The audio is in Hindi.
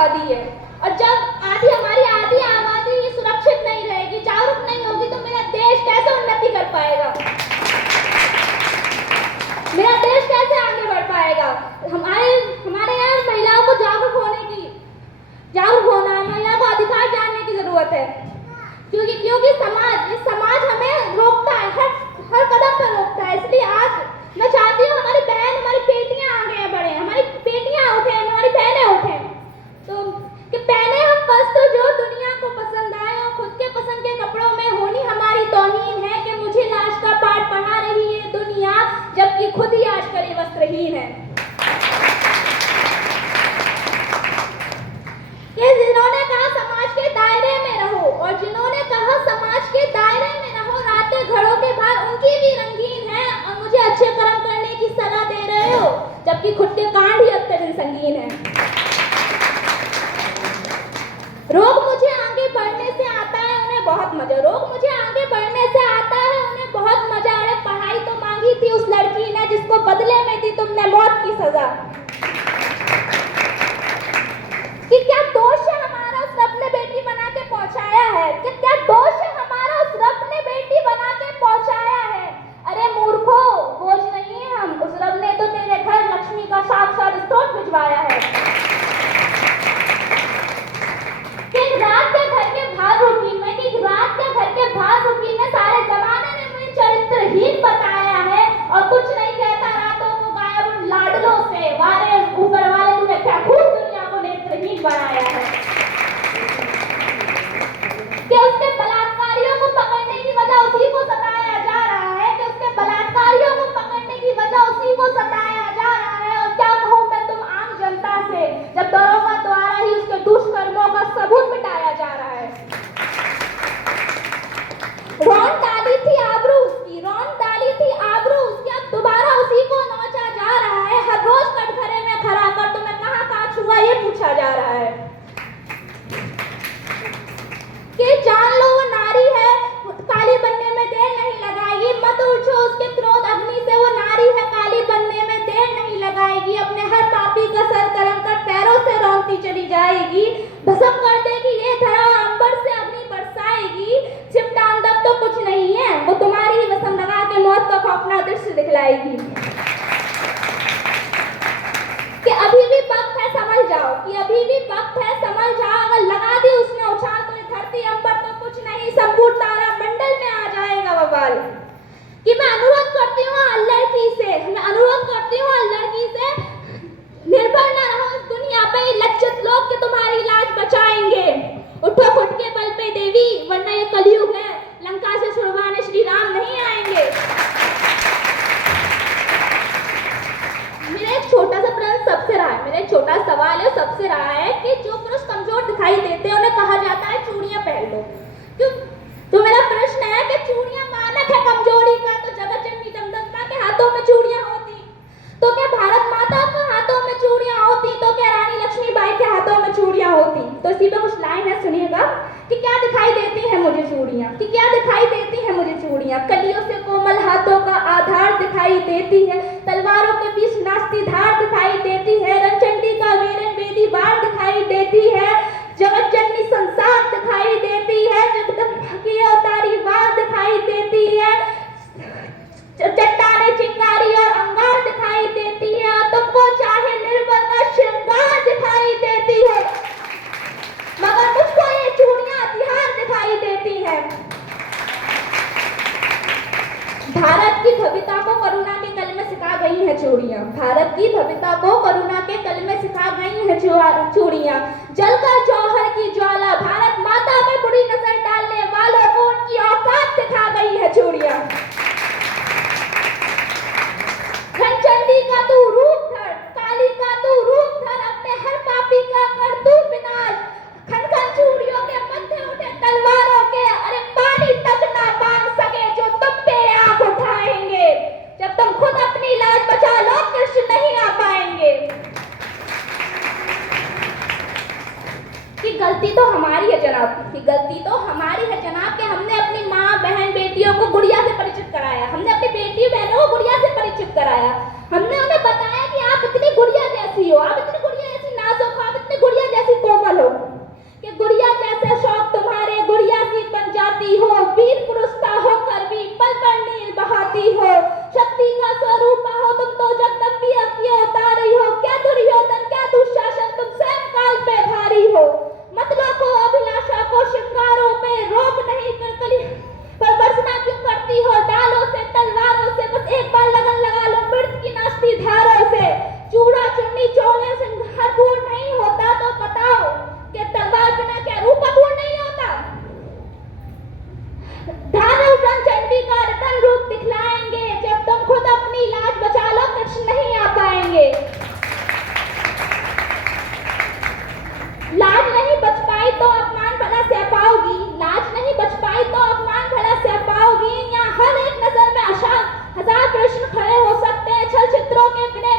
आबादी है, और जब हमारी आधी आबादी सुरक्षित नहीं रहेगी, जागरूक नहीं होगी, तो मेरा देश कैसे उन्नति कर पाएगा, मेरा देश कैसे आगे बढ़ पाएगा। हमारे यहाँ महिलाओं को जागरूक होना है, महिलाओं को अधिकार जानने की जरूरत है, क्योंकि इस समाज हमें रोकता है, हर कदम पर रोकता है। इसलिए आज मैं चाहती हूँ हमारी बहन, हमारी बेटियां आगे बढ़े, हमारी बेटियां उठे, हमारी बहनें उठे, तो कि पहने हम वस्त्र जो दुनिया को पसंद आए, और खुद के पसंद के कपड़ों में होनी हमारी तौहीन है कि मुझे लाज का पाठ पढ़ा रही है दुनिया, जबकि खुद ही आज करे वस्त्रहीन है। जिन्होंने कहा समाज के दायरे में रहो, और जिन्होंने कहा समाज के दायरे में रहो, रातें घरों के बाहर उनकी भी रंगीन है, और मुझे अच्छे कर्म करने की सलाह दे रहे हो, जबकि खुद के कांड ही अत्यधिक संगीन है। रोग मुझे आगे बढ़ने से आता है, उन्हें बहुत मजा, रोग मुझे आगे बढ़ने से आता है, उन्हें बहुत मजा। अरे पढ़ाई तो मांगी थी उस लड़की ने, जिसको बदले में दी तुमने मौत की सजा। कि क्या दोष है हमारा उस रब ने बेटी बना के पहुंचाया है, कि क्या दोष है हमारा उस रब ने बेटी बना के पहुंचाया है। अरे मूर्खो, बोझ नहीं है हम, उस रब ने तो तेरे घर लक्ष्मी का साक्षात स्रोत भिजवाया है। कि रात के घर के भार रूटीन में, कि रात के घर के भार रूटीन में सारे जमाने ने मुझे चरित्रहीन बताया है, और कुछ नहीं कहता रातों को गायब लाडलों से, वारे ऊपर वाले तूने क्या खूब दुनिया को नेत्रहीन बनाया है। कि उसके बलात्कारियों को पकड़ने की वजह उसी को सताया जा रहा है, कि उसके बलात्कारियों को पकड़ने की वजह उसी को सताया जा रहा है। और क्या कहूँ मैं तुम आम जनता से, जब दरोगा द्वारा ही उसके दुष्कर्मों का सबूत मिटाया जा रहा है। रौन डाली थी आबरू उसकी, अब दोबारा उसी को नोचा जा रहा है। हर रोज कटघरे में खड़ा कर तुम्हें कहाँ छुआ ये पूछा जा रहा है। कि जान लो वो नारी है, काली बनने में देर नहीं लगाएगी, मत उछो उसके क्रोध अग्नि से, वो नारी है काली बनने में देर नहीं लगाएगी। अपने हर पापी का सर करम कर पैरों से रौंदती चली जाएगी, भस्म कर देगी ये धरा, अंबर से अग्नि बरसाएगी। चिमटान दब तो कुछ नहीं है, वो तुम्हारी ही कसम लगा के मौत का खौफनाक दृश्य दिखलाएगी। कि अभी भी वक्त है समझ जाओ, कि अभी भी वक्त है समझ जाओ, अगर लगा दी उसने उछाल तो धरती अंबर तो कुछ नहीं, संपूर्ण तारा मंडल में आ जाएगा बवाल। कि मैं अनुरोध करती हूँ हर लड़की से, निर्भर न रहो इस दुनिया पे लज्जित लोग कि तुम्हारी लाज बचाएंगे। उठो खुद के बल पे देवी, वरना ये कलयुग है, लंका से छुड़वाने श्री राम नहीं आएंगे। मेरा एक छोटा सा प्रश्न सबसे रहा है, मेरा एक छोटा सवाल है सबसे रहा है कि जो पुरुष कमजोर दिखाई देते हैं उन्हें कहा जाता है चूड़ियां पहन लो। क्यों? तो मेरा प्रश्न है कि चूड़ियां मानक है कमजोरी का, तो जगत जननी जगदम्बा के हाथों में चूड़ियां होती, तो क्या भारत माता के हाथों में चूड़ियां होती, तो क्या रानी लक्ष्मीबाई के हाथों में चूड़ियां होती। तो इसी पे कुछ लाइन है, सुनिएगा। कि क्या दिखाई देती है मुझे चूड़ियां, कि क्या दिखाई देती है मुझे चूड़ियां, कलियों से कोमल हाथों का आधार दिखाई देती है, तलवारों के बीच नाचती धार दिखाई देती है, रंगचंडी का वीरन वेदी बार दिखाई देती है, जगत जननी संसार दिखाई देती है, जगदम्बा की अवतारी वार दिखाई देती है, चट्टाने चिंगारी और अंगार दिखाई देती है, तुमको चाहे निर्बल का श्रृंगार दिखाई देती है, मगर मुझको ये चूड़ियां हथियार दिखाई देती है। भारत की भव्यता को करुणा के कल में सिखा गई है चूड़ियां, भारत की भव्यता को करुणा के कल में सिखा गई है चूड़ियां। जलकर जौहर की ज्वाला, भारत माता में बुरी नजर डालने वालों को उनकी औकात दिखा गई है चूड़ियां। घनचंडी का तू रूप धर, काली का तू रूप धर, अपने हर पापी का कर तू विनाश। खन खन चूड़ियों के मध्य उठे तलवारों के, अरे पानी तक ना बांध सके जो तुम पे आंख उठाएंगे। जब तुम खुद अपनी लाज बचा लो कृष्ण नहीं आ पाएंगे। कि गलती तो हमारी है जनाब, कि गलती तो हमारी है जनाब कि हमने अपनी माँ बहन बेटियों को गुड़िया से परिचित कराया, हमने अपनी बेटी बहनों को गुड़िया से परिचित कराया, हमने उन्हें बताया कि आप इतनी गुड़िया जैसी हो, आप इतनी गुड़िया जैसी नाजुक हो, आप इतनी गुड़िया जैसी तो अपमान भला सह पाओगी, लाज नहीं बच पाई तो अपमान भला सह पाओगी। यहाँ हर एक नजर में हजार प्रश्न खड़े हो सकते हैं, छल चित्रों के बिना